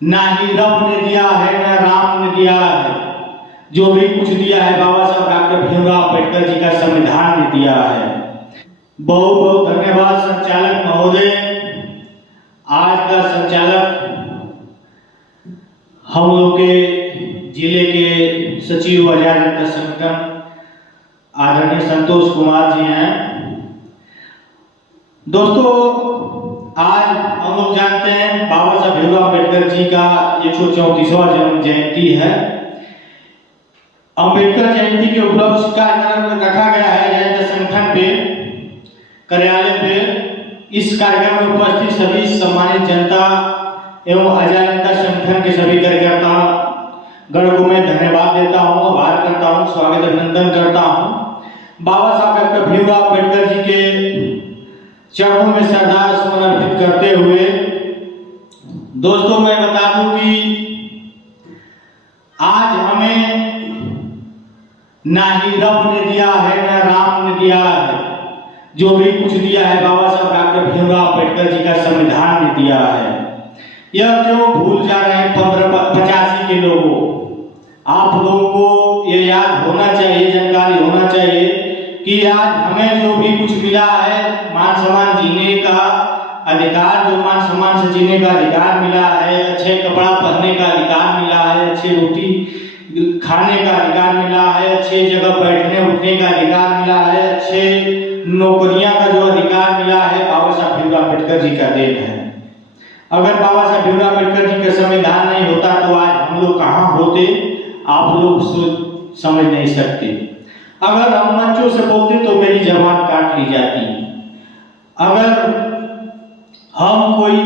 ना ही रब ने दिया है ना राम ने दिया है, जो भी कुछ दिया है बाबा साहब डॉक्टर भीमराव अम्बेडकर जी का संविधान ने दिया है। बहुत बहुत धन्यवाद संचालक महोदय। आज का संचालक हम लोग के जिले के सचिव आजाद जनता संगठन आदरणीय संतोष कुमार जी हैं। दोस्तों, आज हम लोग जानते हैं बाबा साहब भीमराव अम्बेडकर जी का 134वां जन्म जयंती है। अम्बेडकर जयंती के उपलक्ष्य कार्यक्रम रखा गया है जनता संगठन पे कार्यालय पे। इस कार्यक्रम में उपस्थित सभी सम्मानित जनता एवं आजाद जनता संगठन के सभी कार्यकर्ता गण को मैं धन्यवाद देता हूँ, आभार करता हूँ, स्वागत अभिनंदन करता हूँ। बाबा साहब डॉक्टर भीमराव अम्बेडकर जी के चरणों में श्रद्धा सुमन अर्पित करते हुए दोस्तों मैं बता दूं कि आज हमें ना ही रब ने दिया है ना राम ने दिया है, जो भी कुछ दिया है बाबा साहब डॉक्टर भीमराव अम्बेडकर जी का संविधान ने दिया है। यह क्यों भूल जा रहे हैं 85 के लोगों? आप लोगों को यह याद होना चाहिए, जानकारी होना चाहिए कि आज हमें जो भी कुछ मिला है, मान सम्मान जीने का अधिकार, जो मान सम्मान से जीने का अधिकार मिला है, अच्छे कपड़ा पहनने का अधिकार मिला है, अच्छी रोटी खाने का अधिकार मिला है, अच्छे जगह बैठने उठने का अधिकार मिला है, अच्छे नौकरियां का जो अधिकार मिला है, बाबा साहब भीमराव अम्बेडकर जी का देन है। अगर बाबा साहब भीमराव अम्बेडकर जी का संविधान नहीं होता तो आज हम लोग कहाँ होते, आप लोग समझ नहीं सकते। अगर हम मंचों से बोलते तो मेरी जबान काट ली जाती। अगर हम कोई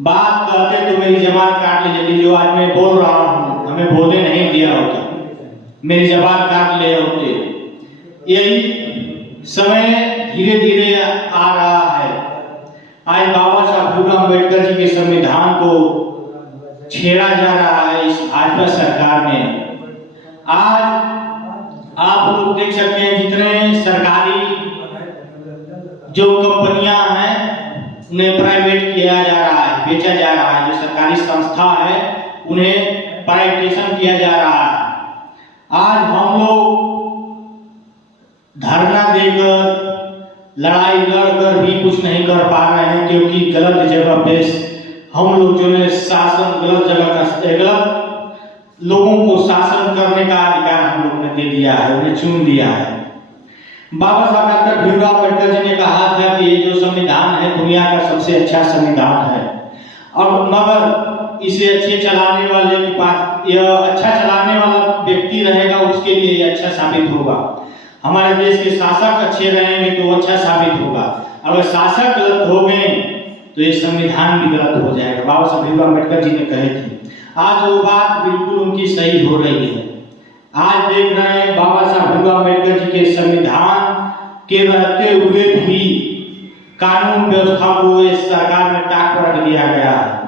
बात कहते तो मेरी जबान काट ली जाती। जो आज मैं बोल रहा हूँ, हमें बोलने नहीं दिया होता, मेरी जबान काट ले होते। यही समय धीरे धीरे आ रहा है। आज बाबा साहब भीमराव अम्बेडकर जी के संविधान को छेड़ा जा रहा है इस भाजपा सरकार में। आज आप लोग देख सकते हैं जितने सरकारी जो कंपनियां हैं उन्हें प्राइवेट किया जा रहा है, बेचा जा रहा है। जो सरकारी संस्था है उन्हें प्राइवेटाइजेशन किया जा रहा है। आज हम लोग धरना देकर लड़ाई लड़कर भी कुछ नहीं कर पा रहे हैं, क्योंकि गलत जगह पे हम लोग जो है शासन गलत जगह का गलत लोगों को शासन करने का अधिकार हम लोगों ने दे दिया है, उन्हें चुन लिया है। बाबा साहब डॉक्टर भीमराव अम्बेडकर जी ने कहा था कि ये जो संविधान है दुनिया का सबसे अच्छा संविधान है, और मगर इसे अच्छे चलाने वाले के पास, यह अच्छा चलाने वाला व्यक्ति रहेगा उसके लिए ये अच्छा साबित होगा। हमारे देश के शासक अच्छे रहेंगे तो अच्छा साबित होगा। अगर शासक गलत हो गए तो ये संविधान भी गलत हो जाएगा। बाबा साहब भीमराव अम्बेडकर जी ने कहे थे। आज वो बात बिल्कुल उनकी सही हो रही है। आज देख रहे हैं बाबा साहब भीमराव अम्बेडकर जी के संविधान के रहते हुए भी कानून व्यवस्था को इस सरकार में टाक पर रख दिया गया है।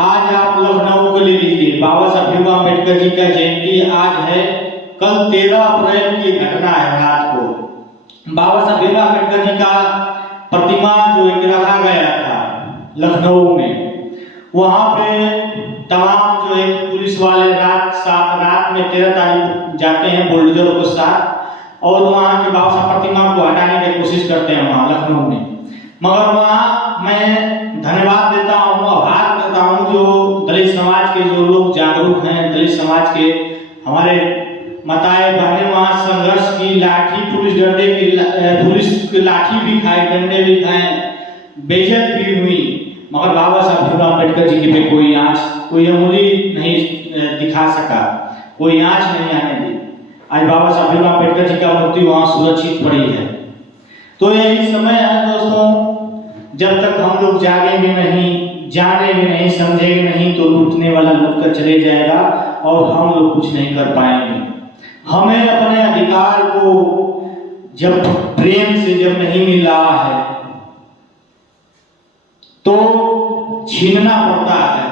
आज आप लखनऊ को ले लीजिए, बाबा साहब भीमराव अम्बेडकर जी का जयंती आज है। कल 13 अप्रैल की घटना है। रात को बाबा साहब भीमराव अम्बेडकर जी का प्रतिमा जो एक रखा गया था लखनऊ में, वहां पे तमाम जो एक पुलिस वाले रात में 13 तारीख जाते हैं बुलडोजरों के साथ, और वहां के बाबा साहब प्रतिमा को हटाने की कोशिश करते हैं वहां लखनऊ में। मगर वहां मैं धन्यवाद देता हूँ, आभार करता हूँ जो दलित समाज के जो लोग जागरूक हैं, दलित समाज के हमारे माताएं बहनें वहां संघर्ष की, लाठी पुलिस डंडे की, पुलिस की लाठी भी खाए, डंडे भी खाए, बेइज्जत भी हुई, मगर बाबा साहब भीमराव अम्बेडकर जी के पे कोई आंच, कोई अंगुली नहीं दिखा सका, कोई आंच नहीं आने दी। आज बाबा साहब भीमराव अम्बेडकर जी का मूर्ति वहां सुरक्षित पड़ी है। तो यही समय है दोस्तों, जब तक हम लोग जागेंगे नहीं, जानेंगे नहीं, समझेंगे नहीं तो लूटने वाला लूट कर चले जाएगा और हम लोग कुछ नहीं कर पाएंगे। हमें अपने अधिकार को जब प्रेम से जब नहीं मिल रहा है तो छीनना पड़ता है।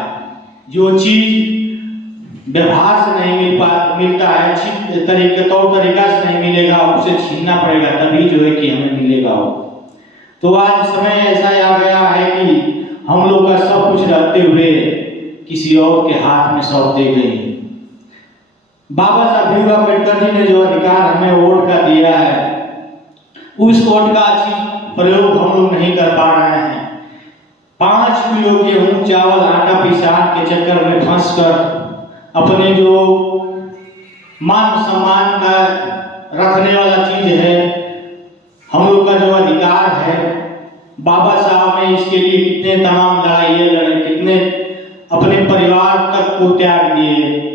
जो चीज व्यवहार से नहीं मिलता है, अच्छी तरीके तौर तरीका से नहीं मिलेगा, उसे छीनना पड़ेगा, तभी जो है कि हमें मिलेगा वो। तो आज समय ऐसा आ गया है कि हम लोग का सब कुछ रहते हुए किसी और के हाथ में सौंप दी गई। बाबा साहब भीमराव अम्बेडकर जी ने जो अधिकार हमें वोट का दिया है, उस वोट का अच्छी प्रयोग हम लोग नहीं कर पा रहे हैं। 5 किलो गेहूं चावल आटा पिसान के चक्कर में फंसकर अपने जो मान सम्मान का रखने वाला चीज है, हम लोग का जो अधिकार है, बाबा साहब ने इसके लिए कितने तमाम लड़ाइयाँ लड़े, कितने अपने परिवार तक को त्याग दिए।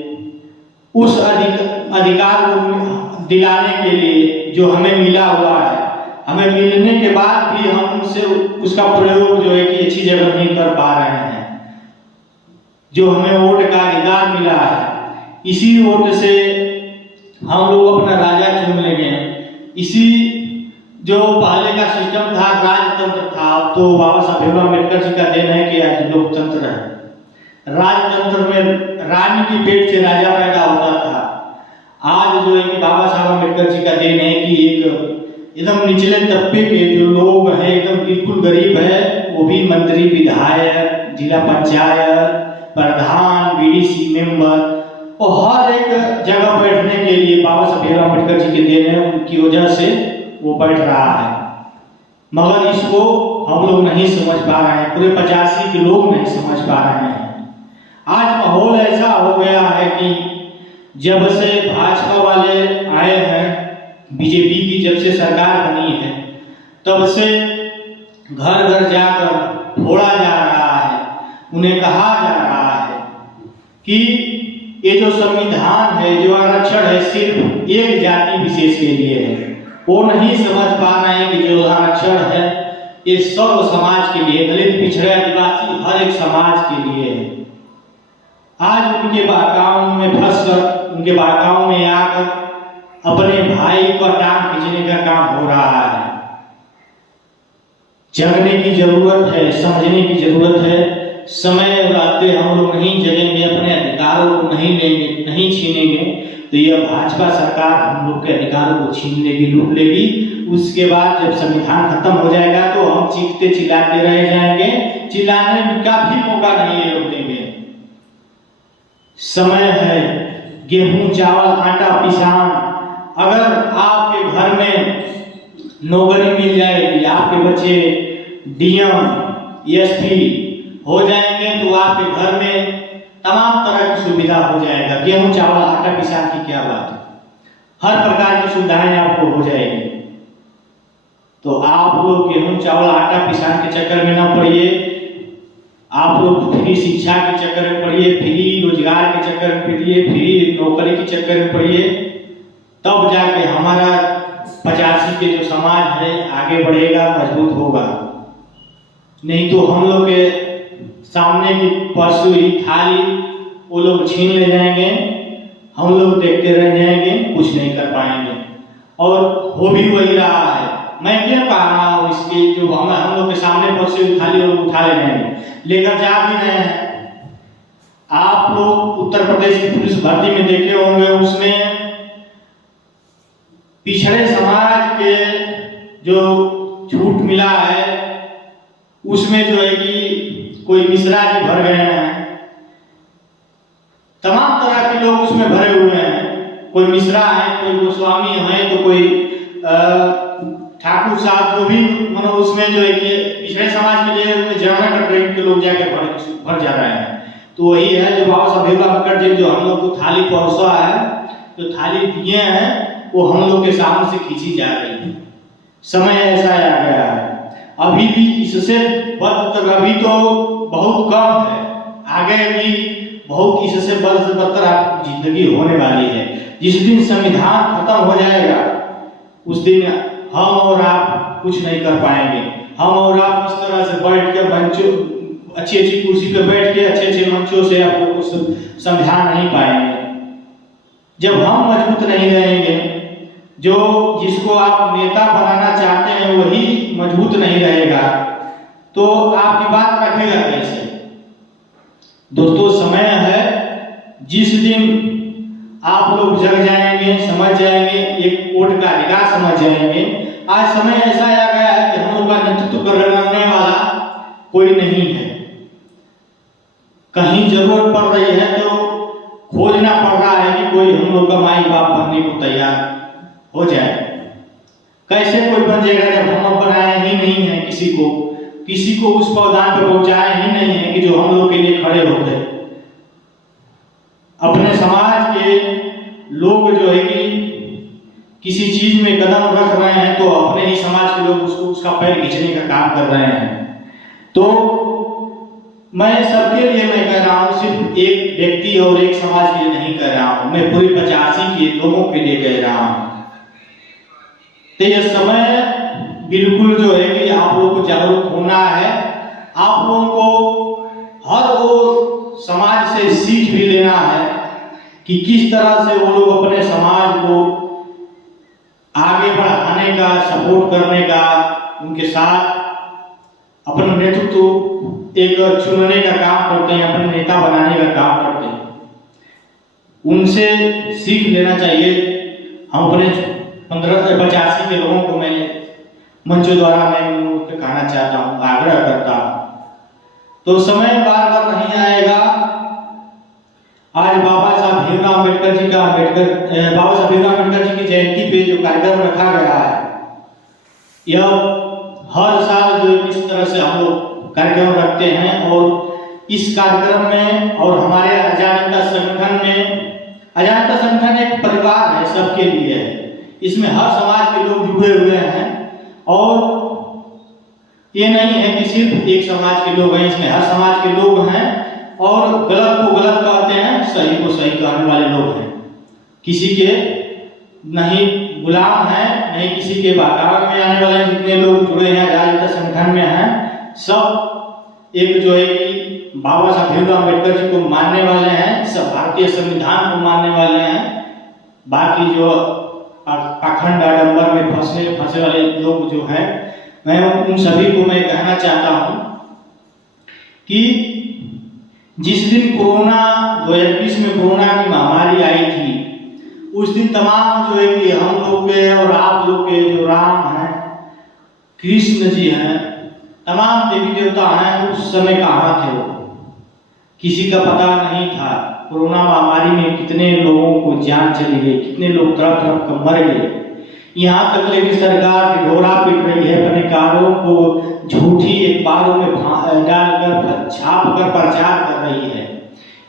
उस अधिकार को दिलाने के लिए जो हमें मिला हुआ है, हमें मिलने के बाद भी हम उनसे उसका प्रयोग जो है कि अच्छी जगह नहीं कर पा रहे हैं। जो हमें वोट का अधिकार मिला है, इसी वोट से हम लोग अपना राजा चुन लेंगे। इसी जो पहले का सिस्टम था, राजतंत्र था, तो बाबा साहब भीमराव अम्बेडकर जी का देन है कि आज लोकतंत्र है। राजतंत्र में रानी के पेट से राजा पैदा होता था। आज जो है कि बाबा साहब अम्बेडकर जी का देन है कि एक एकदम निचले तबके के जो लोग हैं, एकदम बिल्कुल गरीब है, वो भी मंत्री, विधायक, जिला पंचायत प्रधान, बीडीसी मेंबर, और हर एक जगह बैठने के लिए बाबा साहब भीमराव अम्बेडकर जी के देन है, उनकी वजह से वो बैठ रहा है। मगर इसको हम लोग नहीं समझ पा रहे हैं, पूरे 85 के लोग नहीं समझ पा रहे हैं। आज माहौल ऐसा हो गया है कि जब से भाजपा वाले आए हैं, बीजेपी की जब से सरकार बनी है, तब से घर घर जाकर फोड़ा जा रहा है, उन्हें कहा जा रहा है कि ये जो संविधान है, जो आरक्षण है, सिर्फ एक जाति विशेष के लिए है। वो नहीं समझ पा रहे हैं कि जो आरक्षण है ये सर्व समाज के लिए, दलित, पिछड़े, आदिवासी, हर एक समाज के लिए है। आज उनके बहकाव में फंसकर, उनके बहकाव में आकर अपने भाई को टांग खींचने का काम हो रहा है। जगने की जरूरत है, समझने की जरूरत है। समय रहते हम लोग नहीं जगेंगे, अपने अधिकारों को नहीं लेंगे, नहीं छीनेंगे, तो यह भाजपा सरकार हम लोग के अधिकारों को छीन लेगी, लूट लेगी। उसके बाद जब संविधान खत्म हो जाएगा तो हम चीखते चिल्लाते रह जाएंगे, चिल्लाने का भी मौका नहीं ये लोग देंगे। समय है, गेहूं चावल आटा पिसान, अगर आपके घर में नौकरी मिल जाएगी, आपके बच्चे डीएम एसपी हो जाएंगे, तो आपके घर में तमाम तरह की सुविधा हो जाएगा। गेहूं चावल आटा पिसान की क्या बात है, हर प्रकार की सुविधाएं आपको हो जाएगी। तो आप लोग गेहूं चावल आटा पिसान के चक्कर में ना पड़िए, आप लोग फ्री शिक्षा के चक्कर में पड़िए, फ्री रोजगार के चक्कर में पड़िए, फ्री नौकरी के चक्कर में पड़िए, तब जाके हमारा 85 के जो समाज है आगे बढ़ेगा, मजबूत होगा। नहीं तो हम लोग के सामने की परसों ही थाली वो लोग छीन ले जाएंगे, हम लोग देखते रह जाएंगे, कुछ नहीं कर पाएंगे। और हो भी वही रहा है। मैं क्या कह रहा हूँ, इसके जो हम लोग के सामने परसों ही थाली लोग उठा ले जाएंगे, लेकर जा भी रहे हैं। आप लोग उत्तर प्रदेश की पुलिस भर्ती में देखे होंगे, उसमें पिछड़े समाज के जो छूट मिला है, उसमें जो है कि कोई मिश्रा जी भर गए हैं, तमाम तरह के लोग उसमें भरे हुए हैं। कोई मिश्रा है, कोई गोस्वामी है, तो कोई ठाकुर साहब, जो भी मतलब उसमें जो है कि पिछड़े समाज के लिए जनगणना कैटेगरी के लोग जाके भर जा रहे हैं। तो वही है जो बाबा साहब भीमराव अम्बेडकर जी जो हम लोग को थाली परोसा है, जो थाली दिए हैं, वो हम लोग के सामने से खींची जा रही है। समय ऐसा आ गया है, अभी भी इससे बदतर, अभी तो बहुत कम है, आगे भी बहुत इससे बदतर आपकी जिंदगी होने वाली है। जिस दिन संविधान खत्म हो जाएगा, उस दिन हम और आप कुछ नहीं कर पाएंगे। हम और आप इस तरह से बैठ कर मंचों, अच्छी अच्छी कुर्सी पे बैठ के अच्छे अच्छे मंचों से आपको कुछ समझा नहीं पाएंगे। जब हम मजबूत नहीं रहेंगे, जो जिसको आप नेता बनाना चाहते हैं वही मजबूत नहीं रहेगा, तो आपकी बात रखेगा कैसे? दोस्तों, समय है, जिस दिन आप लोग जग जाएंगे, समझ जाएंगे, एक वोट का अधिकार समझ जाएंगे। आज समय ऐसा आ गया है कि हम लोग का नेतृत्व करने वाला कोई नहीं है। कहीं जरूरत पड़ रही है तो खोजना पड़ रहा है कि कोई हम लोग का माई बाप बनने को तैयार हो जाए। कैसे कोई बन जाएगा जब हम अब बनाए ही नहीं है, किसी को उस पौधान पर पहुंचाए ही नहीं है कि जो हम लोग के लिए खड़े होते। अपने समाज के लोग जो है कि किसी चीज में कदम रख रहे हैं तो अपने ही समाज के लोग उसका पैर खींचने का काम कर रहे हैं। तो मैं सबके लिए मैं कह रहा हूं, सिर्फ एक व्यक्ति और एक समाज के लिए नहीं कह रहा हूं, मैं पूरी 85 के लोगों के लिए कह रहा हूं। तो ये समय बिल्कुल जो है कि आप लोगों को जागरूक होना है। आप लोगों को हर वो समाज से सीख भी लेना है कि किस तरह से वो लोग अपने समाज को आगे बढ़ाने का, सपोर्ट करने का, उनके साथ अपना नेतृत्व एक चुनने का काम करते हैं, अपने नेता बनाने का काम करते हैं। उनसे सीख लेना चाहिए। हम अपने 85 के लोगों को मैं मंचों द्वारा मैं उनको कहना चाहता हूँ, आग्रह करता हूँ। तो समय बार बार नहीं आएगा। आज बाबा साहब भीमराव अम्बेडकर जी की जयंती पे जो कार्यक्रम रखा गया है, यह हर साल जो इस तरह से हम लोग कार्यक्रम रखते हैं और इस कार्यक्रम में और हमारे अजानता संगठन एक परिवार है, सबके लिए है। इसमें हर समाज के लोग जुड़े हुए हैं और ये नहीं है कि सिर्फ एक समाज के लोग हैं, इसमें हर समाज के लोग हैं और गलत को गलत कहते हैं, सही को सही कहने वाले लोग हैं। किसी के नहीं गुलाम हैं, नहीं किसी के बहकावे में आने वाले। जितने लोग जुड़े हैं आजादी संगठन में हैं, सब एक जो है कि बाबा साहब भीमराव अम्बेडकर जी को मानने वाले हैं, सब भारतीय संविधान को मानने वाले हैं। बाकी जो पाखंड आडंबर में फंसे वाले लोग जो हैं, मैं उन सभी को मैं कहना चाहता हूं कि जिस दिन कोरोना 2020 में कोरोना की महामारी आई थी, उस दिन तमाम जो है कि हम लोग के और आप लोग के जो राम हैं, कृष्ण जी हैं, तमाम देवी देवता हैं, उस समय कहाँ थे? वो किसी का पता नहीं था। कोरोना महामारी में कितने लोगों को जान चली गई, कितने लोग तड़प तड़प कर मर गए। यहाँ तक लेकिन सरकार ढोरा पीट रही है, अपने कार्यों को झूठी अखबारों में डालकर छाप कर प्रचार कर रही है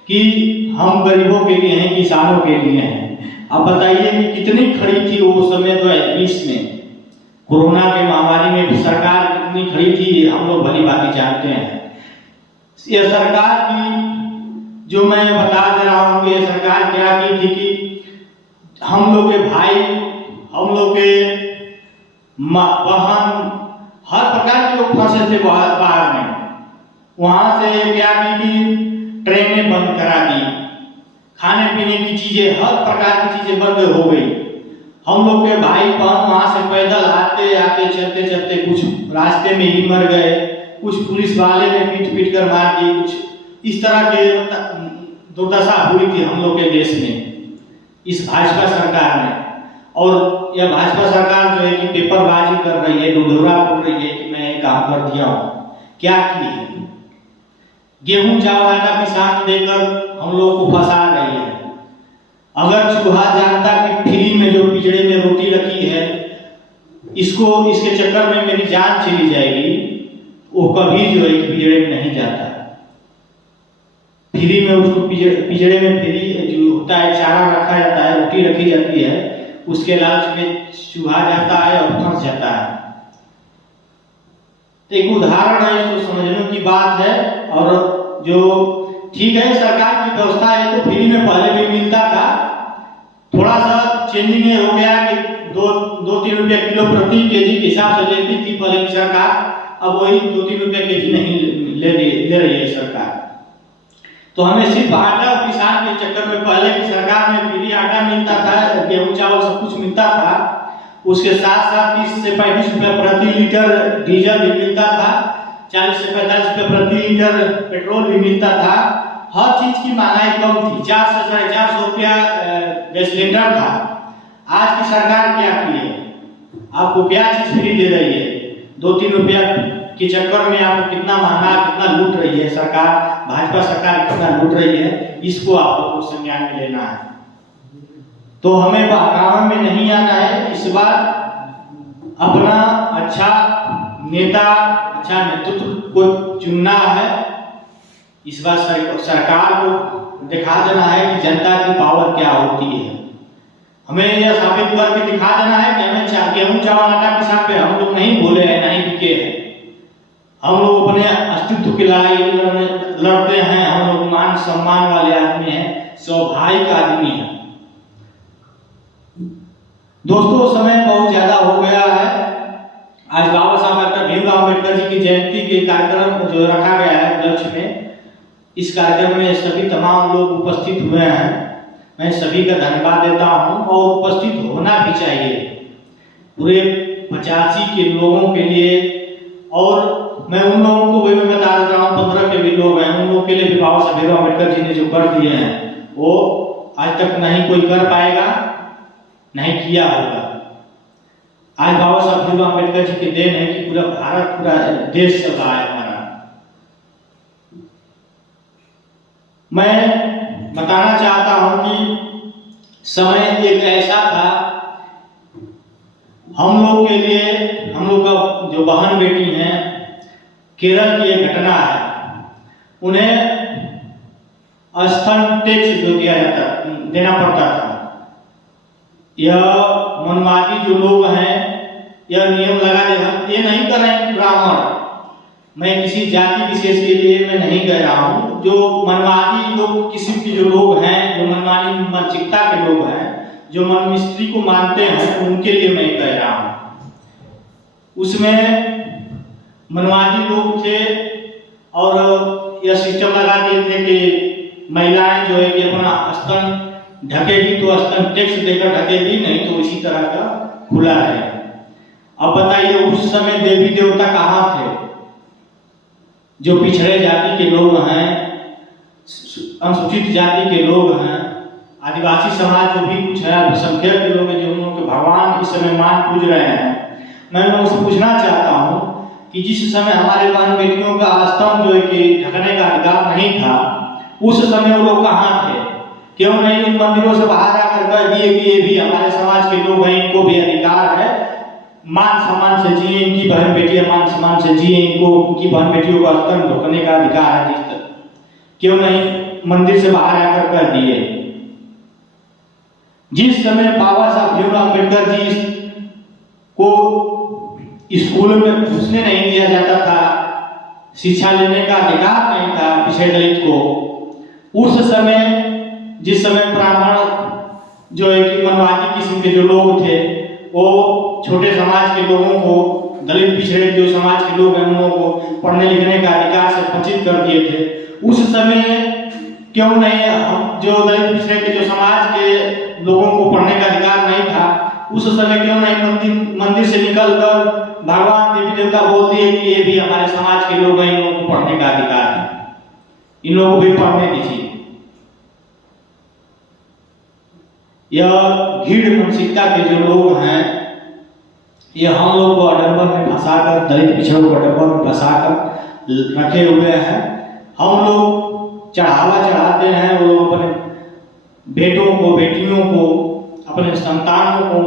कि हम गरीबों के लिए हैं, किसानों के लिए हैं। अब बताइए कि कितनी खड़ी थी वो समय 2020 में कोरोना के महामारी में सरकार कितनी खड़ी थी, हम लोग भली भांति जानते हैं। यह सरकार की जो मैं बता दे रहा हूँ कि सरकार क्या की थी कि हम लोग के भाई, हम लोग के बहन, हर प्रकार के लोग फंसे थे बाहर में। वहां से क्या की कि ट्रेनें बंद करा दी, खाने पीने की चीजें, हर प्रकार की चीजें बंद हो गई। हम लोग के भाई बहन वहां से पैदल आते आते चलते चलते कुछ रास्ते में ही मर गए, कुछ पुलिस वाले ने पीट कर मार दी, कुछ इस तरह के दुर्दशा हुई थी हम लोग के देश में इस भाजपा सरकार ने। और यह भाजपा सरकार जो है कि पेपरबाजी कर रही है, ढिढोरा पीट रही है कि मैं ये काम कर दिया हूँ। क्या की है? गेहूं चावल आटा किसान देकर हम लोग को फंसा रही है। अगर चूहा जानता कि फ्री में जो पिंजड़े में रोटी रखी है, इसके चक्कर में मेरी जान चली जाएगी, वो कभी जो है पिंजड़े में नहीं जाता। फ्री में उसको पिंजड़े में फ्री जो होता है, चारा रखा जाता है, रोटी रखी जाती है, उसके लालच में चूहा जाता है और फंस जाता है। एक उदाहरण है, इसको समझने की बात है। और जो ठीक है, सरकार की व्यवस्था है तो फ्री में पहले भी मिलता था, थोड़ा सा चेंजिंग हो गया कि 2-3 रुपया किलो प्रति केजी के हिसाब से लेती थी पहले की सरकार। अब वही 2-3 रुपया केजी नहीं ले रही है सरकार। तो हमें सिर्फ आटा और किसान के चक्कर में पहले की सरकार में फ्री आटा मिलता था, गेहूं चावल सब कुछ मिलता था, उसके साथ साथ 30 से 35 रुपया प्रति लीटर डीजल भी मिलता था, 40 से 45 रुपया प्रति लीटर पेट्रोल भी मिलता था। हर चीज की महंगाई कम थी, 400 से 450 रुपया गैस सिलेंडर था। आज की सरकार क्या की है? आपको क्या चीज फ्री दे रही है? 2-3 रुपया के चक्कर में आपको कितना महंगा, कितना लूट रही है सरकार, भाजपा सरकार कितना लूट रही है, इसको आप लोगों को संज्ञान में लेना है। तो हमें बहकावे में नहीं आना है। इस बार अपना अच्छा नेता, अच्छा नेतृत्व को चुनना है। इस बार सरकार को दिखा देना है कि जनता की पावर क्या होती है। हमें यह साबित करके दिखा देना है कि हमें गेहूं चावल आटा पिसा पे हम लोग नहीं बोले हैं, नहीं बिके हैं। हम लोग अपने अस्तित्व की लड़ाई लड़ते हैं। हम लोग मान सम्मान वाले आदमी हैं, स्वाभाविक आदमी हैं। दोस्तों, समय बहुत ज्यादा हो गया है। आज बाबा साहब डॉक्टर भीमराव अम्बेडकर जी की जयंती के कार्यक्रम जो रखा गया है उपलक्ष्य में, इस कार्यक्रम में सभी तमाम लोग उपस्थित हुए हैं। मैं सभी का धन्यवाद देता हूं और उपस्थित होना भी चाहिए पूरे 85 के लोगों के लिए। और मैं उन लोगों को भी बता देता हूँ, 15 के भी लोग हैं, उन लोगों के लिए भी बाबा साहब भीमराव अम्बेडकर जी ने जो कर दिए हैं वो आज तक नहीं कोई कर पाएगा, नहीं किया होगा। आज बाबा साहब भीमराव अम्बेडकर जी की देन है कि पूरा भारत, पूरा देश चल रहा है हमारा। मैं बताना चाहता हूं कि समय एक ऐसा था, हम लोग के लिए, हम लोग का जो बहन बेटी हैं, केरल की एक घटना है, उन्हें स्तन टैक्स जो देना पड़ता था। यह मनवादी जो लोग हैं, यह नियम लगा दे। हम ये नहीं कर रहे हैं ब्राह्मण, मैं किसी जाति विशेष के लिए मैं नहीं कह रहा हूँ। जो मनवादी लोग, किसी के जो लोग हैं, जो मनमानी मानसिकता के लोग हैं, जो मन मिस्त्री को मानते हैं, उनके लिए मैं कह रहा हूँ। उसमें मनवादी लोग थे और यह सिस्टम लगा दिए थे कि महिलाएं जो है कि अपना स्तन ढकेगी तो स्तन टैक्स देकर ढकेगी, नहीं तो इसी तरह का खुला है। अब बताइए, उस समय देवी देवता कहाँ थे? जो पिछड़े जाति के लोग हैं, अनुसूचित जाति के लोग हैं, आदिवासी समाज जो भी कुछ है, अल्पसंख्यक के लोग हैं, जो उन लोगों के भगवान इस समय मान पूज रहे हैं। मैं लोगों से पूछना चाहता हूँ कि जिस समय हमारे बहन बेटियों का स्तन जो है कि ढकने का अधिकार नहीं था, उस समय वो लोग कहाँ थे? क्यों नहीं उन मंदिरों से बाहर आकर कह दिए कि ये भी हमारे समाज के लोग हैं, इनको भी अधिकार है, मान सम्मान से जिए, इनकी बहन बेटियां मान सम्मान से जिए, इनको उनकी बहन बेटियों को स्तन ढकने का अधिकार है। जिस तक क्यों नहीं मंदिर से बाहर आकर कर दिए? जिस समय बाबा साहब भीमराव अम्बेडकर जी को स्कूल में घुसने नहीं दिया जाता था, शिक्षा लेने का अधिकार नहीं था पिछड़े दलित को, उस समय जिस समय ब्राह्मण जो है कि मनवादी किस्म के जो लोग थे, वो छोटे समाज के लोगों को, दलित पिछड़े जो समाज के लोग हैं, उन लोगों को पढ़ने लिखने का अधिकार से वंचित कर दिए थे। उस समय क्यों नहीं हम जो दलित पिछड़े के जो समाज के लोगों को पढ़ने का अधिकार नहीं था, उस समय क्यों नहीं मंदिर से निकलकर भगवान देवी देवता बोल दिए कि ये भी हमारे समाज के लोग हैं, इन लोगों को पढ़ने का अधिकार है, इन लोगों को भी पढ़ने दीजिए। यह भीड़ मानसिकता के जो लोग हैं, ये हम लोग को आडंबर में फंसाकर, दलित पिछड़ों को आडंबर में फंसाकर रखे हुए हैं। हम लोग चढ़ावा चढ़ाते हैं, वो लोग अपने बेटों को, बेटियों को, अपने संतानों को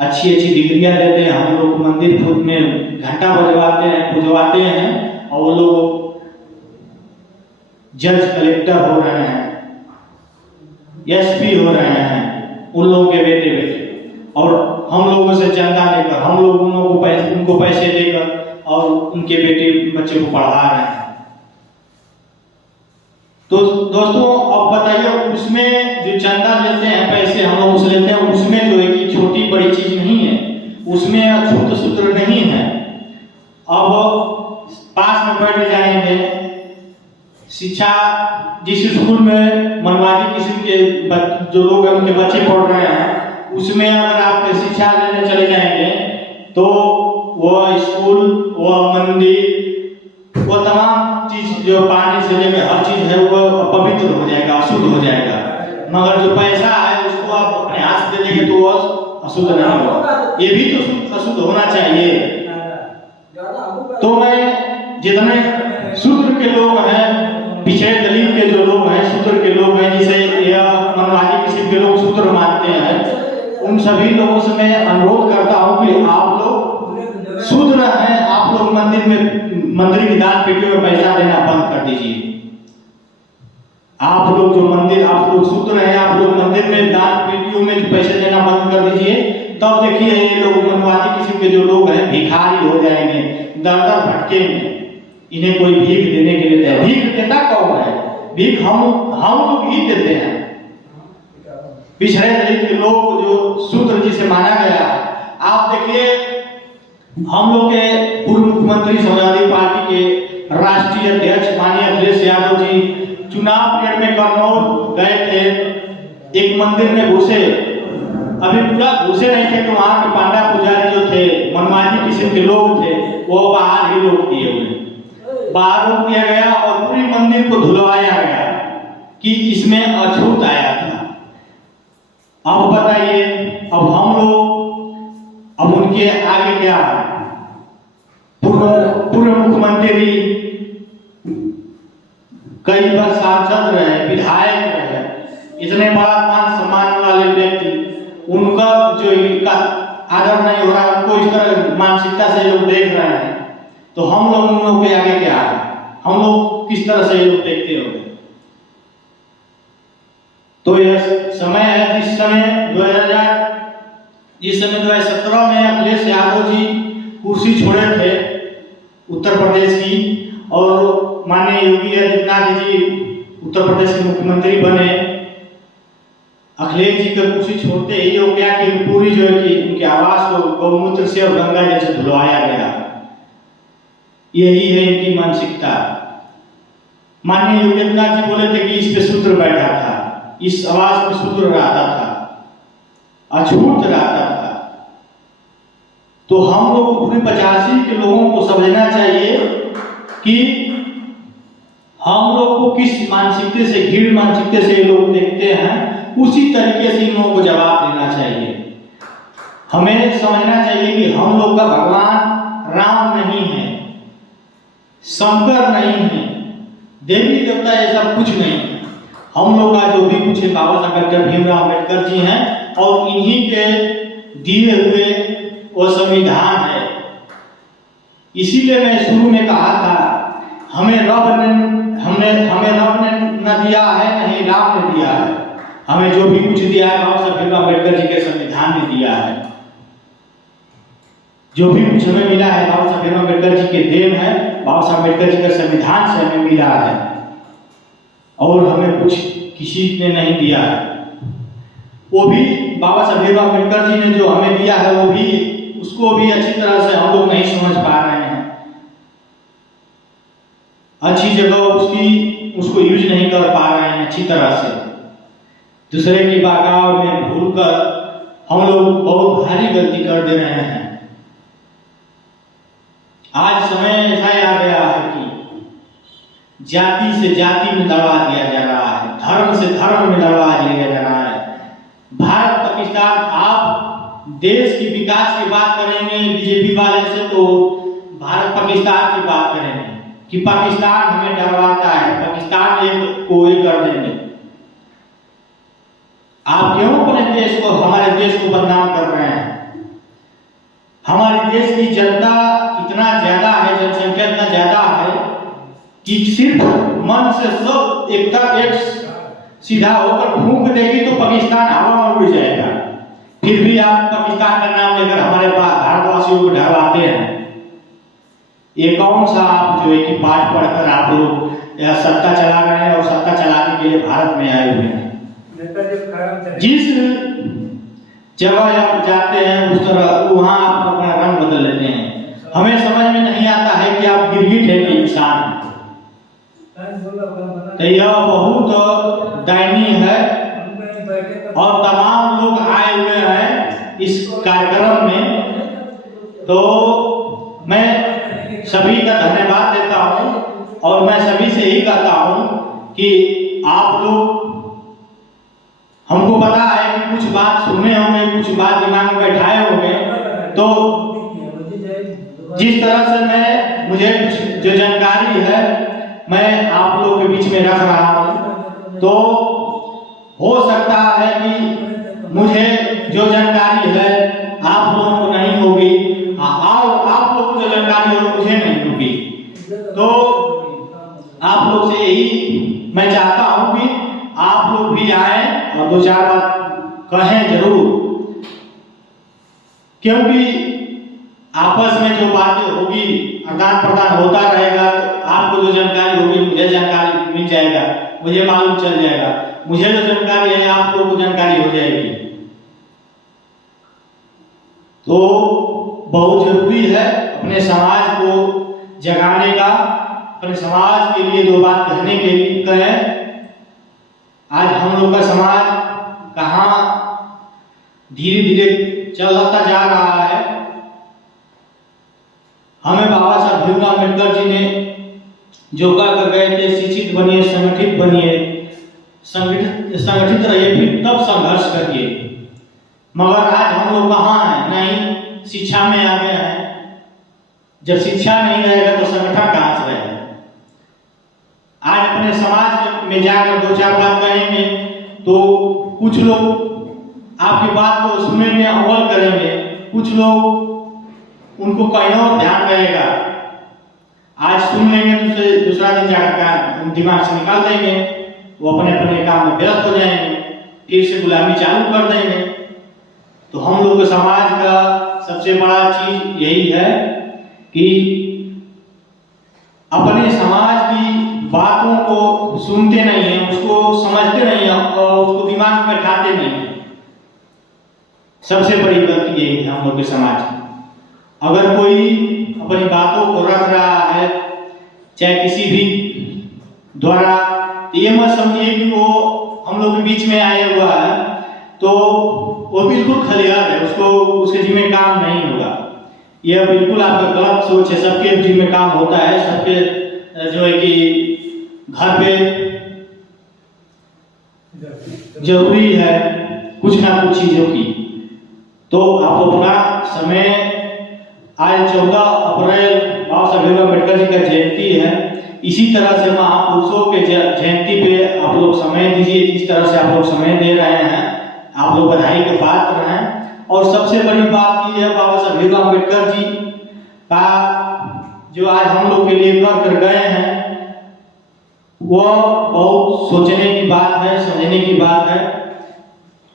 अच्छी अच्छी डिग्रियां देते हैं। हम लोग मंदिर में घंटा बजवाते हैं, पुजवाते हैं, और वो लोग जज कलेक्टर हो रहे हैं, एसपी हो रहे हैं, उन लोगों के बेटे बेटे, और हम लोगों से चंदा लेकर, हम लोग उनको पैसे देकर और उनके बेटे बच्चे को पढ़ा रहे हैं। तो दोस्तों, अब बताइए, उसमें जो चंदा लेते हैं, पैसे हम लोग उसे लेते हैं, उसमें जो है कि छोटी बड़ी चीज नहीं है, उसमें अछूत सूत्र नहीं है। अब पास में बैठ जाएंगे, शिक्षा जिस स्कूल में मनवादी किस्म के जो लोग हैं उनके बच्चे पढ़ रहे हैं, उसमें अगर आप शिक्षा लेने चले जाएंगे तो वह स्कूल, वह मंदिर, वह तमाम चीज जो पानी से लेकर हर चीज है वह पवित्र हो जाएगा, अशुद्ध हो जाएगा। मगर जो पैसा है उसको आप अपने हाथ से दे देंगे तो वह अशुद्ध नहीं होगा। ये भी तो अशुद्ध होना चाहिए। तो मैं जितने शूद्र के लोग हैं, पिछड़े दलित के जो लोग हैं, शूद्र के लोग हैं, जिसे यह मनवादी किस्म के लोग शूद्र मानते हैं, उन सभी लोगों से मैं अनुरोध करता हूं कि आप लोग शूद्र हैं, आप लोग मंदिर की दान पेटियों में पैसा देना बंद कर दीजिए। आप लोग शूद्र हैं, आप लोग मंदिर में दान पेटियों में जो पैसे देना बंद कर दीजिए। तब देखिए ये लोग मनवादी किस्म के जो लोग हैं भिखारी हो जाएंगे, दर दर भटकेंगे। इन्हें कोई भीख देने के लिए भीख देता कौन है? भीख हम लोग ही देते हैं। पिछड़े दलित के लोग जो शूद्र जिसे माना गया है, आप देखिए हम लोग के पूर्व मुख्यमंत्री समाजवादी पार्टी के राष्ट्रीय अध्यक्ष माननीय अखिलेश यादव जी चुनाव पीरियड में कन्नौज गए थे, एक मंदिर में घुसे, अभी पूरा घुसे नहीं थे तो वहां के पांडा पुजारी जो थे, मनवादी किस्म के लोग थे, वो बाहर ही रोक दिए हुए, बाहर रोक दिया गया और पूरी मंदिर को धुलवाया गया कि इसमें अछूत आया था। अब बताइए, अब हम लोग अब उनके आगे क्या है? पूर्व मुख्यमंत्री, कई बार सांसद रहे, विधायक रहे, इतने बड़ा मान सम्मान वाले व्यक्ति, उनका जो आदर नहीं हो रहा, उनको इस तरह मानसिकता से लोग देख रहे हैं, तो हम लोग उन लोगों के आगे क्या है? हम लोग किस तरह से ये लोग देखते होंगे? तो यह समय है जिस समय 2017 में अखिलेश यादव जी कुर्सी छोड़े थे उत्तर प्रदेश की, और माननीय योगी आदित्यनाथ जी उत्तर प्रदेश के मुख्यमंत्री बने। अखिलेश जी का कुर्सी छोड़ते ही हो गया कि पूरी जो है कि उनके आवास को गौमूत्र से और गंगा जल से धुलवाया गया। यही है इनकी मानसिकता। माननीय योगी आदित्यनाथ जी बोले थे कि इस पे शूद्र बैठा था, इस आवास में शूद्र रहता था, अछूत रहता था। तो हम लोग पूरी 85 के लोगों को समझना चाहिए कि हम लोग को किस मानसिकता से, घृण मानसिकता से लोग देखते हैं, उसी तरीके से इन लोगों को जवाब देना चाहिए। हमें समझना चाहिए कि हम लोग का भगवान राम नहीं है, शंकर नहीं है, देवी देवता ऐसा कुछ नहीं है। हम लोग का जो भी कुछ है बाबा साहब डॉक्टर भीमराव अम्बेडकर जी हैं, और इन्हीं के दिए हुए वो संविधान है। इसीलिए मैं शुरू में कहा था, हमें रब ने न दिया है, नहीं राम ने दिया है, हमें जो भी कुछ दिया है बाबा साहब भीमराव अम्बेडकर जी के संविधान ने दिया है। जो भी कुछ हमें मिला है बाबा साहब भीमराव अम्बेडकर जी के देन है, बाबा साहब अम्बेडकर जी के संविधान से हमें मिला है, और हमें कुछ किसी ने नहीं दिया है। वो भी बाबा साहब भीमराव अम्बेडकर जी ने जो हमें दिया है, वो भी उसको भी अच्छी तरह से हम लोग नहीं समझ पा रहे हैं, अच्छी जगह उसको यूज नहीं कर पा रहे हैं अच्छी तरह से। दूसरे की बागाव में भूलकर हम लोग बहुत भारी गलती कर दे रहे हैं। आज समय ऐसा आ गया है कि जाति से जाति में लड़वा दिया जा रहा है, धर्म से धर्म में लड़वा दिया जा रहा है। भारत पाकिस्तान, आप देश की विकास की बात करेंगे बीजेपी वाले से, तो भारत पाकिस्तान की बात करेंगे कि पाकिस्तान हमें डरवाता है, पाकिस्तान को ये कर देंगे। आप क्यों अपने देश को, हमारे देश को बदनाम कर रहे हैं? हमारे देश की जनता इतना ज्यादा है, जनसंख्या इतना ज्यादा है कि सिर्फ मन से सब एक सीधा होकर फूंक देगी तो पाकिस्तान हवा में उड़ जाएगा। फिर भी आप पाकिस्तान का नाम लेकर हमारे भारतवासियों को डरवाते हैं। ये कौन सा आप जो है कि पाठ पढ़कर आप लोग सत्ता चला रहे हैं, और सत्ता चलाने के लिए भारत में आए हुए हैं। जिस जगह आप जाते हैं उस तरह वहां आप अपना रंग बदल लेते हैं। हमें समझ में नहीं आता है कि आप गिरगिट है कि इंसान। तो यह बहुत दयनीय है, और तमाम लोग आए हुए हैं इस कार्यक्रम में, तो मैं सभी का धन्यवाद देता हूं, और मैं सभी से यही कहता हूं कि आप लोग, हमको पता है कि कुछ बात सुने होंगे, कुछ बात दिमाग में बैठाए होंगे, तो जिस तरह से मैं मुझे जो जानकारी है मैं आप लोगों के बीच में रख रहा हूँ। तो हो सकता है कि मुझे जो जानकारी है आप लोगों को नहीं होगी और आप लोगों को जो जानकारी हो मुझे नहीं होगी। तो आप लोग से यही मैं चाहता हूँ कि आप लोग भी आए और दो चार बात कहें जरूर, क्योंकि आपस में जो बातें होगी आदान प्रदान होता रहेगा। तो आपको जो जानकारी होगी मुझे जानकारी मिल जाएगा, मुझे मालूम चल जाएगा, मुझे जो जानकारी है आप लोगों को जानकारी हो जाएगी। तो बहुत जरूरी है अपने समाज को जगाने का, अपने समाज के लिए दो बात कहने के लिए कहें। आज हम लोग का समाज कहाँ धीरे धीरे चलता जा रहा है। हमें बाबा साहब भीमराव अम्बेडकर जी ने जो कर गए थे, शिक्षित बनिए, संगठित बनिए, संगठित रहिए, फिर तब संघर्ष करिए। मगर आज हम लोग कहाँ हैं? नहीं, शिक्षा में आ गए हैं। जब शिक्षा नहीं रहेगा तो संगठन कहाँ से रहेगा? आज अपने समाज में जाकर दो चार बात कहेंगे तो कुछ लोग आपकी बात को सुनने में अमल करेंगे, कुछ लोग उनको कहीं और ध्यान रहेगा। आज सुन लेंगे तो दूसरा दिन जाकर दिमाग से निकाल देंगे, वो अपने अपने काम में व्यस्त हो जाएंगे, फिर से गुलामी चालू कर देंगे। तो हम लोग के समाज का सबसे बड़ा चीज यही है कि अपने समाज की बातों को सुनते नहीं है, उसको समझते नहीं है और उसको दिमाग में बैठाते नहीं है। सबसे बड़ी गलती यही है हम लोग के समाज की। अगर कोई अपनी बातों को रख रहा है चाहे किसी भी द्वारा, ये मत समझिए कि वो हम लोग के बीच में आया हुआ है तो वो बिल्कुल खलियार है, उसको उसके जिम्मे काम नहीं होगा। यह बिल्कुल आपका गलत सोच है। सबके जिम्मे काम होता है, सबके जो है कि घर पे जरूरी है कुछ ना कुछ चीजों की। तो आप अपना समय, आज 14 अप्रैल बाबा साहब भीमराव अम्बेडकर जी का जयंती है, इसी तरह से महापुरुषों के जयंती पे आप लोग समय दीजिए। जिस तरह से आप लोग समय दे रहे हैं, आप लोग बधाई के पात्र हैं। और सबसे बड़ी बात ये है, बाबा साहब भीमराव अम्बेडकर जी का जो आज हम लोग के लिए कर गए हैं, वो बहुत सोचने की बात है, समझने की बात है।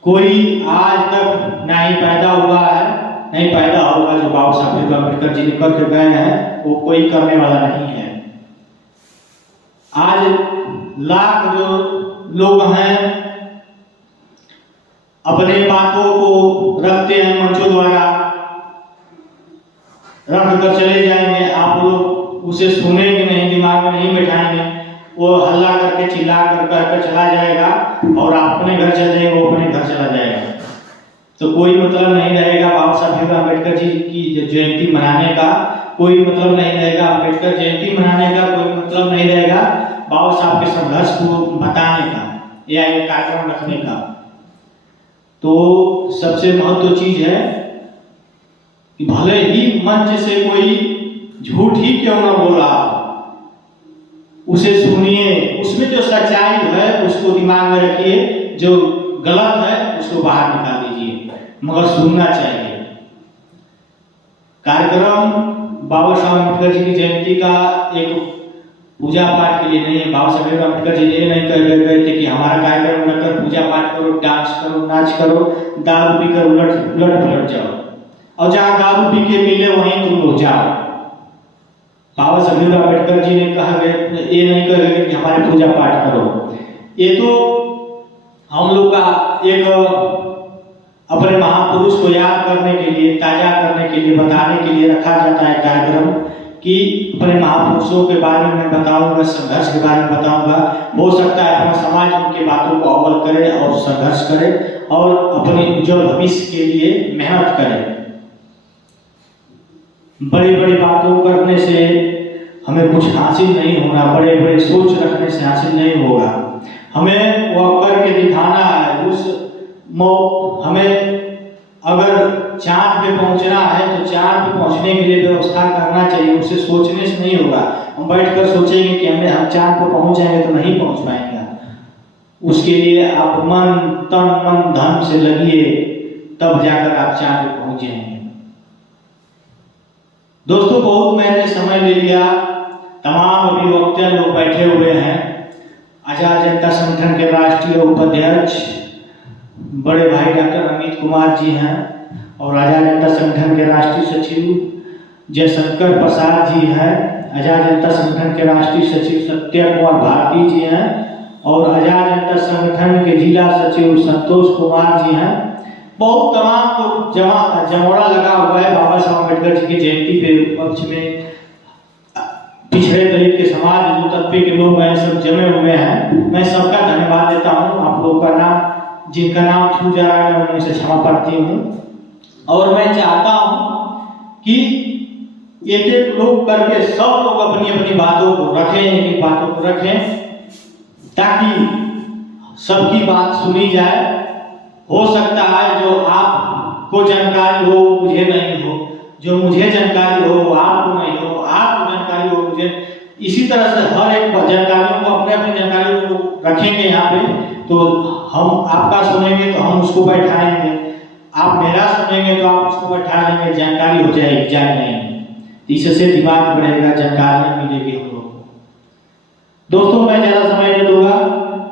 कोई आज तक नहीं पैदा हुआ है, नहीं पैदा होगा जो बाबा साहब भीमराव अम्बेडकर जी ने करके गए हैं, वो कोई करने वाला नहीं है। आज लाख जो लोग हैं अपने बातों को रखते हैं, मंचों द्वारा रख कर चले जाएंगे, आप लोग उसे सुनेंगे नहीं, दिमाग में नहीं बैठाएंगे। वो हल्ला करके चिल्ला कर चला जाएगा और आप अपने घर चले जाएंगे, वो अपने घर चला जाएगा। तो कोई मतलब नहीं रहेगा बाबा साहब भीमराव अम्बेडकर जी की जयंती मनाने का, कोई मतलब नहीं रहेगा अम्बेडकर जयंती मनाने का, कोई मतलब नहीं रहेगा बाबा साहब के संघर्ष को बताने का या एक कार्यक्रम रखने का। तो सबसे महत्वपूर्ण चीज है कि भले ही मंच से कोई झूठ ही क्यों ना बोल रहा, उसे सुनिए, उसमें जो सच्चाई है उसको दिमाग में रखिए, जो गलत है उसको बाहर निकाल दीजिए, मगर सुनना चाहिए। कार्यक्रम बाबा साहब अम्बेडकर जी की जयंती का एक पूजा पाठ के लिए नहीं है। बाबा साहब अम्बेडकर जी ये नहीं कह गए थे कि हमारा कार्यक्रम रखकर पूजा पाठ करो, डांस करो, नाच करो, दारू पीकर उलट पलट जाओ और जहाँ दारू पी के मिले वहीं तुम लोग जाओ। बाबा साहब भीमराव अम्बेडकर जी ने कहा ये नहीं कह गए कि हमारे पूजा पाठ करो। ये तो हम लोग का एक अपने महापुरुष को याद करने के लिए, ताजा करने के लिए, बताने के लिए रखा जाता है कार्यक्रम कि अपने महापुरुषों के बारे में बताऊंगा, संघर्ष के बारे में बताऊंगा। हो सकता है अपना समाज उनके बातों को अमल करे और संघर्ष करे और अपने उज्जवल भविष्य के लिए मेहनत करे। बड़ी बड़ी बातों करने से हमें कुछ हासिल नहीं होना, बड़े बड़े सोच रखने से हासिल नहीं होगा। हमें वह करके दिखाना है। हमें अगर चांद पे पहुंचना है तो चांद पे पहुंचने के लिए व्यवस्था करना चाहिए, उसे सोचने से नहीं होगा। हम बैठकर सोचेंगे कि हम चांद पे पहुंच जाएंगे तो नहीं पहुंच पाएंगे। उसके लिए आप मन तन मन धन से लगिए, तब जाकर आप चांद पे पहुंच जाएंगे। दोस्तों बहुत मैंने समय ले लिया, तमाम अभिवक्ता लोग बैठे हुए हैं। आजाद जनता संगठन के राष्ट्रीय उपाध्यक्ष बड़े भाई डॉक्टर अमित कुमार जी हैं और आजाद जनता संगठन के राष्ट्रीय सचिव जयशंकर प्रसाद जी हैं, आजाद जनता संगठन के राष्ट्रीय सचिव सत्य कुमार भारती जी हैं और आजाद जनता संगठन के जिला सचिव संतोष कुमार जी हैं। बहुत तमाम लोग जमोड़ा लगा हुआ है बाबा साहब अम्बेडकर जी की जयंती पे पक्ष में। पिछड़े दलित के समाज जो तबके के लोग हैं सब जमे हुए हैं। मैं सबका धन्यवाद देता हूँ। आप लोग का नाम जिनका नाम छूट जा रहा है मैं उनसे क्षमा प्रार्थी हूँ। और मैं चाहता हूँ कि एक एक लोग करके सब लोग अपनी अपनी बातों को रखें, एक एक बातों को रखें ताकि सबकी बात सुनी जाए। हो सकता है जो आपको जानकारी हो मुझे नहीं हो, जो मुझे जानकारी हो आपको नहीं हो, आपको जानकारी हो मुझे, इसी तरह से हर एक जानकारियों को अपने अपनी जानकारियों को रखेंगे यहाँ पे। तो हम आपका सुनेंगे तो हम उसको बैठाएंगे, आप मेरा सुनेंगे तो आप उसको बैठा लेंगे, जानकारी हो जाएगी जान नहीं। इससे दिमाग बढ़ेगा, जानकारी मिलेगी हम लोग को। दोस्तों मैं ज़्यादा समय नहीं दूंगा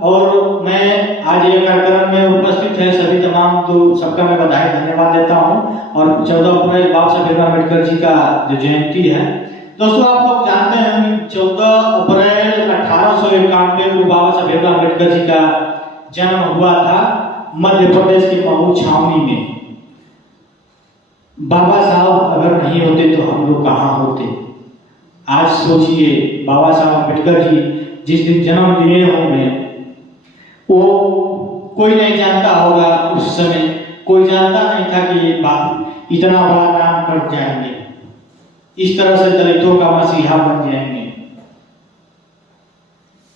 और मैं आज ये कार्यक्रम में उपस्थित है सभी तमाम तो सबका मैं बधाई धन्यवाद देता हूँ। और 14 अप्रैल बाबा साहब भीमराव अम्बेडकर जी का जो जयंती है, दोस्तों आप लोग जानते हैं 14 अप्रैल 1891 को बाबा साहब भीमराव अम्बेडकर जी का जन्म हुआ था मध्य प्रदेश के महू छावनी में। बाबा साहब अगर नहीं होते तो हम लोग कहाँ होते। आज सोचिए बाबा साहब अम्बेडकर जी जिस दिन जन्म लिए होंगे वो कोई नहीं जानता होगा, उस समय कोई जानता नहीं था कि ये बात इतना बड़ा नाम कर जाएंगे, इस तरह से दलितों का मसीहा बन जाएंगे।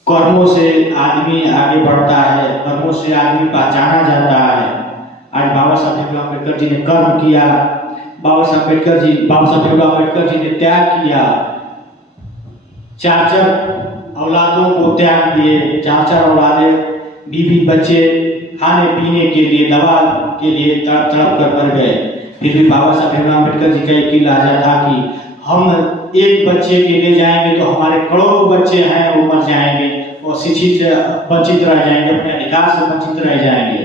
कर्मों से आदमी आगे बढ़ता है, कर्मों से आदमी पहचाना जाता है। आज बाबा साहब भीमराव अम्बेडकर जी ने कर्म किया, बाबा साहब भीमराव अम्बेडकर जी ने त्याग किया, 4 औलादों को त्याग दिए, 4 औलादें बीवी बच्चे खाने पीने के लिए दवा के लिए तड़प कर मर गए। फिर भी बाबा साहब भीमराव अम्बेडकर जी का एक इरादा था कि हम एक बच्चे के लिए जाएंगे तो हमारे करोड़ों बच्चे हैं वो मर जाएंगे और शिक्षित वंचित रह जाएंगे, अपने अधिकार से वंचित रह जाएंगे।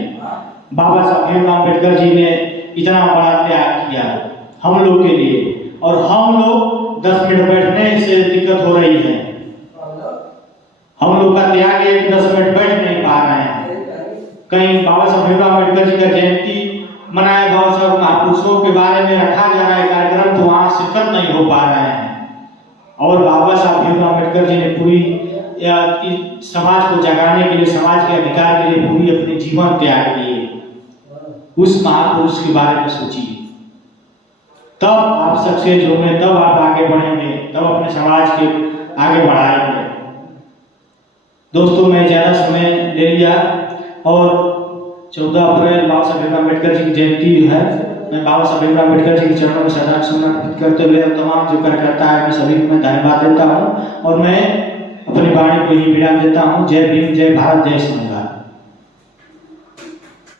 बाबा साहब भीमराव अम्बेडकर जी ने इतना बड़ा त्याग किया हम लोग के लिए और हम लोग 10 मिनट बैठने से दिक्कत हो रही है। हम लोग का त्याग 10 मिनट बैठ नहीं पा रहे हैं। कहीं बाबा साहब भीमराव अम्बेडकर जी का जयंती मनाया, बाबा साहब महापुरुषों के बारे में रखा जा रहा है कार्यक्रम, तो वहां शिरकत नहीं हो पा रहे हैं। और बाबा साहब भीमराव अम्बेडकर जी ने पूरी समाज को जगाने के लिए, समाज के अधिकार के लिए पूरी अपने जीवन त्याग दिए। उस महापुरुष के बारे में सोचिए, तब आप सक्सेस होंगे, तब आप आगे बढ़ेंगे, तब अपने समाज के आगे बढ़ाएंगे। दोस्तों मैं ज्यादा समय ले लिया और 14 अप्रैल बाबा साहब भीमराव अम्बेडकर जी की जयंती है। मैं बाबा साहब भीमराव अम्बेडकर जी के चरणों में श्रद्धांजलि अर्पित करते हुए तमाम जो कार्यकर्ता है मैं सभी को मैं धन्यवाद देता हूँ और मैं अपनी वाणी को ही विराम देता हूँ। जय भीम, जय भारत, जय संविधान।